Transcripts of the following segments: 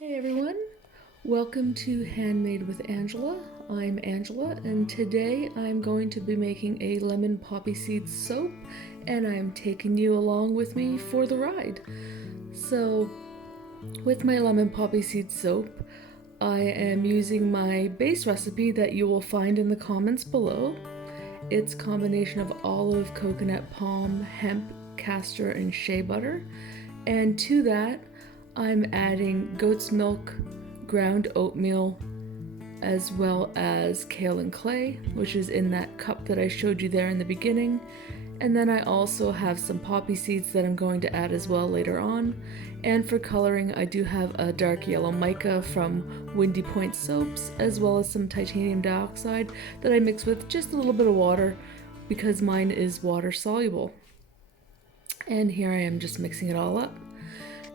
Hey everyone, welcome to Handmade with Angela. I'm Angela and today I'm going to be making a lemon poppy seed soap and I'm taking you along with me for the ride. So with my lemon poppy seed soap, I am using my base recipe that you will find in the comments below. It's a combination of olive, coconut, palm, hemp, castor, and shea butter. And to that, I'm adding goat's milk, ground oatmeal, as well as kale and clay, which is in that cup that I showed you there in the beginning. And then I also have some poppy seeds that I'm going to add as well later on. And for coloring, I do have a dark yellow mica from Windy Point Soaps, as well as some titanium dioxide that I mix with just a little bit of water because mine is water soluble. And here I am just mixing it all up.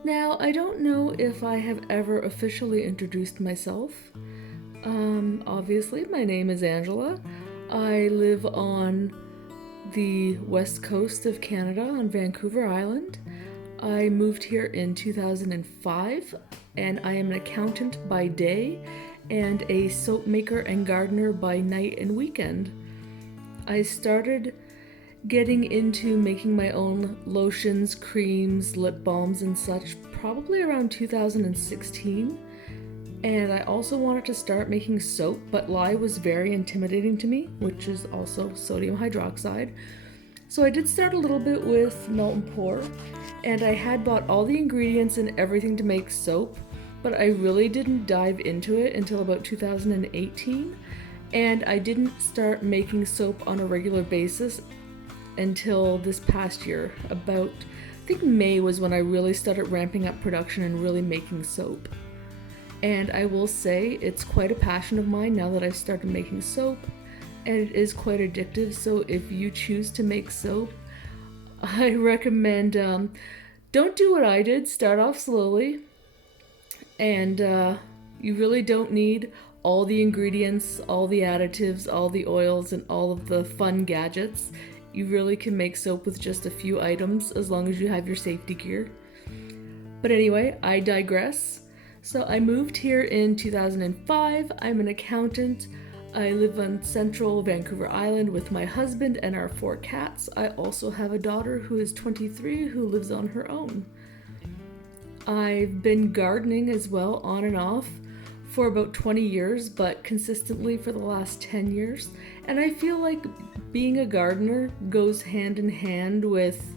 Now, I don't know if I have ever officially introduced myself. Obviously, my name is Angela. I live on the west coast of Canada on Vancouver Island. I moved here in 2005 and I am an accountant by day and a soap maker and gardener by night and weekend. I started getting into making my own lotions, creams, lip balms and such probably around 2016. And I also wanted to start making soap, but lye was very intimidating to me, which is also sodium hydroxide. So I did start a little bit with melt and pour, and I had bought all the ingredients and everything to make soap, but I really didn't dive into it until about 2018. And I didn't start making soap on a regular basis until this past year. About, I think May was when I really started ramping up production and really making soap. And I will say it's quite a passion of mine now that I've started making soap, and it is quite addictive. So if you choose to make soap, I recommend don't do what I did. Start off slowly, and you really don't need all the ingredients, all the additives, all the oils, and all of the fun gadgets. You really can make soap with just a few items as long as you have your safety gear. But anyway, I digress. So I moved here in 2005. I'm an accountant. I live on central Vancouver Island with my husband and our 4 cats. I also have a daughter who is 23 who lives on her own. I've been gardening as well, on and off, for about 20 years, but consistently for the last 10 years. And I feel like being a gardener goes hand in hand with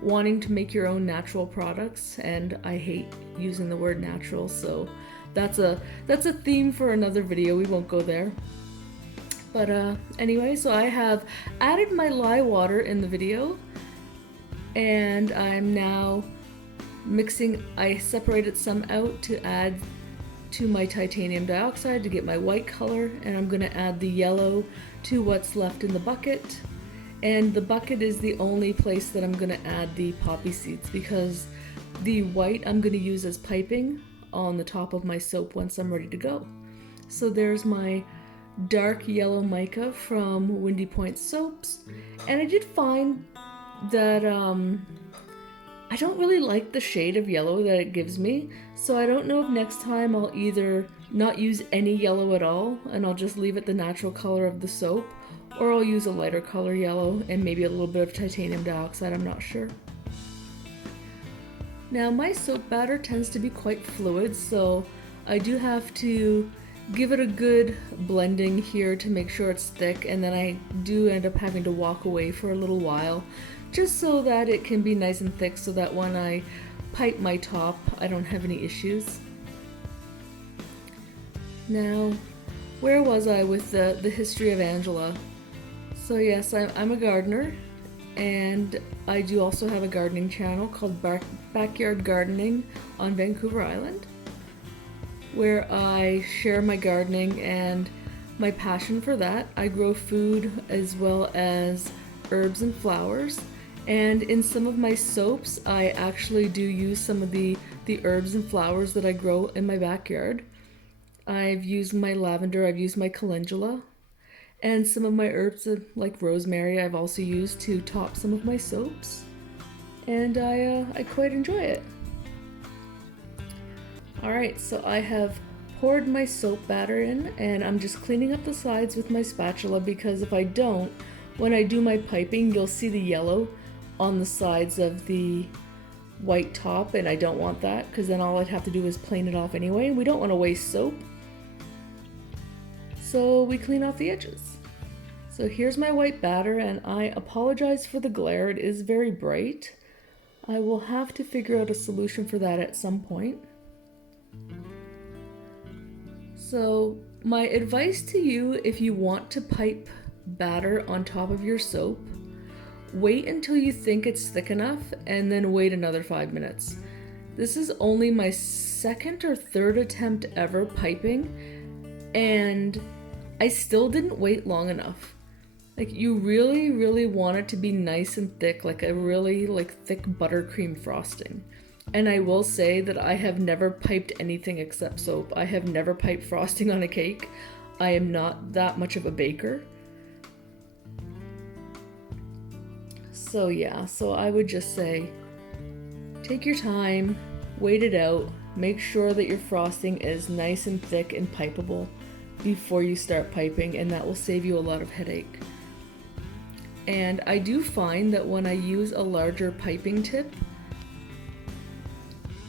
wanting to make your own natural products, and I hate using the word natural, so that's a theme for another video. We won't go there. But anyway, so I have added my lye water in the video, and I'm now mixing. I separated some out to add to my titanium dioxide to get my white color, and I'm going to add the yellow to what's left in the bucket. And the bucket is the only place that I'm going to add the poppy seeds, because the white I'm going to use as piping on the top of my soap once I'm ready to go. So there's my dark yellow mica from Windy Point Soaps, and I did find that I don't really like the shade of yellow that it gives me, so I don't know if next time I'll either not use any yellow at all and I'll just leave it the natural color of the soap, or I'll use a lighter color yellow and maybe a little bit of titanium dioxide. I'm not sure. Now my soap batter tends to be quite fluid, so I do have to give it a good blending here to make sure it's thick, and then I do end up having to walk away for a little while just so that it can be nice and thick, so that when I pipe my top I don't have any issues. Now, where was I with the history of Angela? So yes, I'm a gardener, and I do also have a gardening channel called Backyard Gardening on Vancouver Island, where I share my gardening and my passion for that. I grow food as well as herbs and flowers, and in some of my soaps I actually do use some of the herbs and flowers that I grow in my backyard. I've used my lavender, I've used my calendula, and some of my herbs like rosemary I've also used to top some of my soaps, and I quite enjoy it. Alright, so I have poured my soap batter in, and I'm just cleaning up the sides with my spatula, because if I don't, when I do my piping, you'll see the yellow on the sides of the white top, and I don't want that, because then all I'd have to do is plane it off anyway, and we don't want to waste soap. So we clean off the edges. So here's my white batter, and I apologize for the glare, it is very bright. I will have to figure out a solution for that at some point. So my advice to you, if you want to pipe batter on top of your soap, wait until you think it's thick enough and then wait another 5 minutes. This is only my second or third attempt ever piping, and I still didn't wait long enough. Like, you really want it to be nice and thick, like a really thick buttercream frosting. And I will say that I have never piped anything except soap. I have never piped frosting on a cake. I am not that much of a baker. So yeah, so I would just say, take your time, wait it out, make sure that your frosting is nice and thick and pipeable before you start piping, and that will save you a lot of headache. And I do find that when I use a larger piping tip,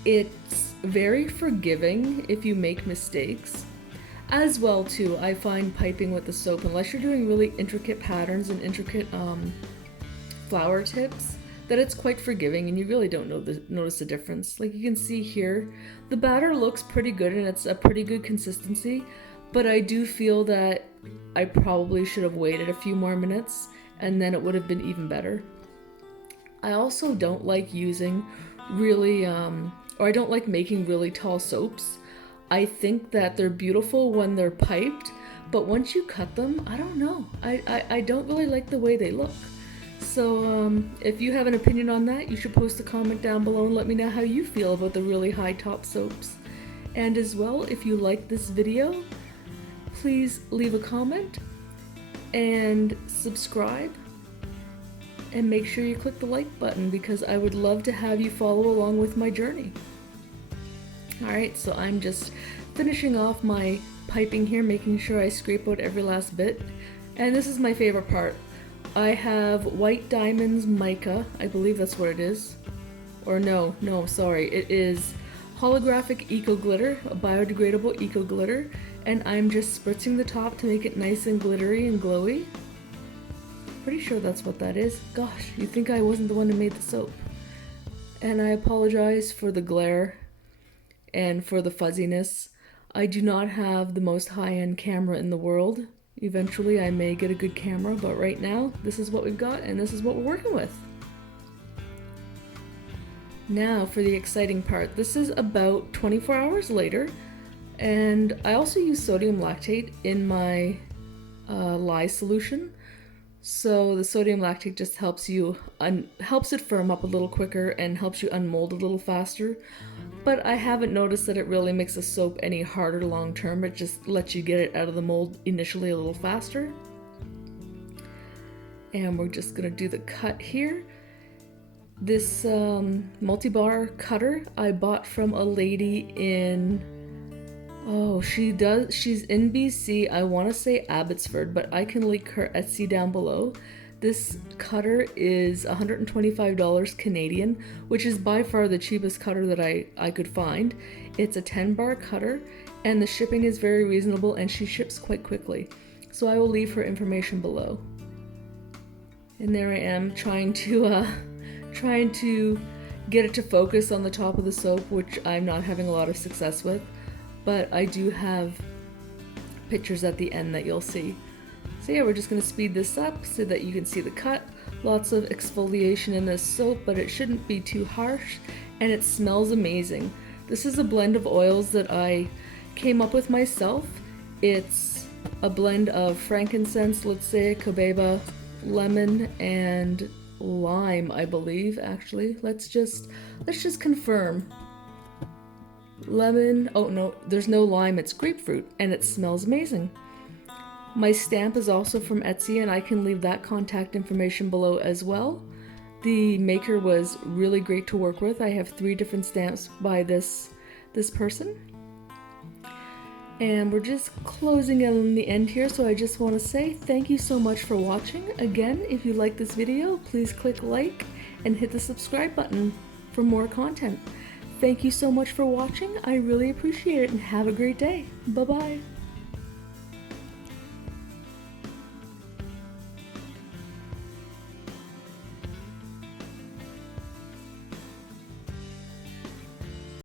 it's very forgiving if you make mistakes. As well too, I find piping with the soap, unless you're doing really intricate patterns and intricate flower tips, that it's quite forgiving and you really don't notice the difference. Like you can see here, the batter looks pretty good and it's a pretty good consistency, but I do feel that I probably should have waited a few more minutes and then it would have been even better. I also don't like using really, or I don't like making really tall soaps. I think that they're beautiful when they're piped, but once you cut them, I don't know. I don't really like the way they look. So if you have an opinion on that, you should post a comment down below and let me know how you feel about the really high top soaps. And as well, if you like this video, please leave a comment and subscribe, and make sure you click the like button because I would love to have you follow along with my journey. Alright, so I'm just finishing off my piping here, making sure I scrape out every last bit. And this is my favorite part. I have White Diamonds mica, I believe that's what it is. Or no, sorry, it is holographic eco glitter, a biodegradable eco glitter, and I'm just spritzing the top to make it nice and glittery and glowy. Pretty sure that's what that is. Gosh, you'd think I wasn't the one who made the soap. And I apologize for the glare and for the fuzziness. I do not have the most high-end camera in the world. Eventually I may get a good camera, but right now this is what we've got and this is what we're working with. Now for the exciting part. This is about 24 hours later, and I also use sodium lactate in my lye solution. So the sodium lactate just helps it firm up a little quicker and helps you unmold a little faster. But I haven't noticed that it really makes a soap any harder long term. It just lets you get it out of the mold initially a little faster. And we're just gonna do the cut here. This multi-bar cutter I bought from a lady in, she's in BC, I want to say Abbotsford, but I can link her Etsy down below. This cutter is $125 Canadian, which is by far the cheapest cutter that I could find. It's a 10-bar cutter, and the shipping is very reasonable, and she ships quite quickly. So I will leave her information below. And there I am trying to get it to focus on the top of the soap, which I'm not having a lot of success with, but I do have pictures at the end that you'll see. So yeah, we're just going to speed this up so that you can see the cut. Lots of exfoliation in this soap, but it shouldn't be too harsh, and it smells amazing. This is a blend of oils that I came up with myself. It's a blend of frankincense, let's say, cobeba, lemon, and lime, I believe, actually. Let's just confirm. Lemon, oh no, there's no lime, it's grapefruit, and it smells amazing. My stamp is also from Etsy, and I can leave that contact information below as well. The maker was really great to work with. I have 3 different stamps by this this person. And we're just closing in on the end here, so I just want to say thank you so much for watching. Again, if you like this video, please click like and hit the subscribe button for more content. Thank you so much for watching. I really appreciate it, and have a great day. Bye-bye.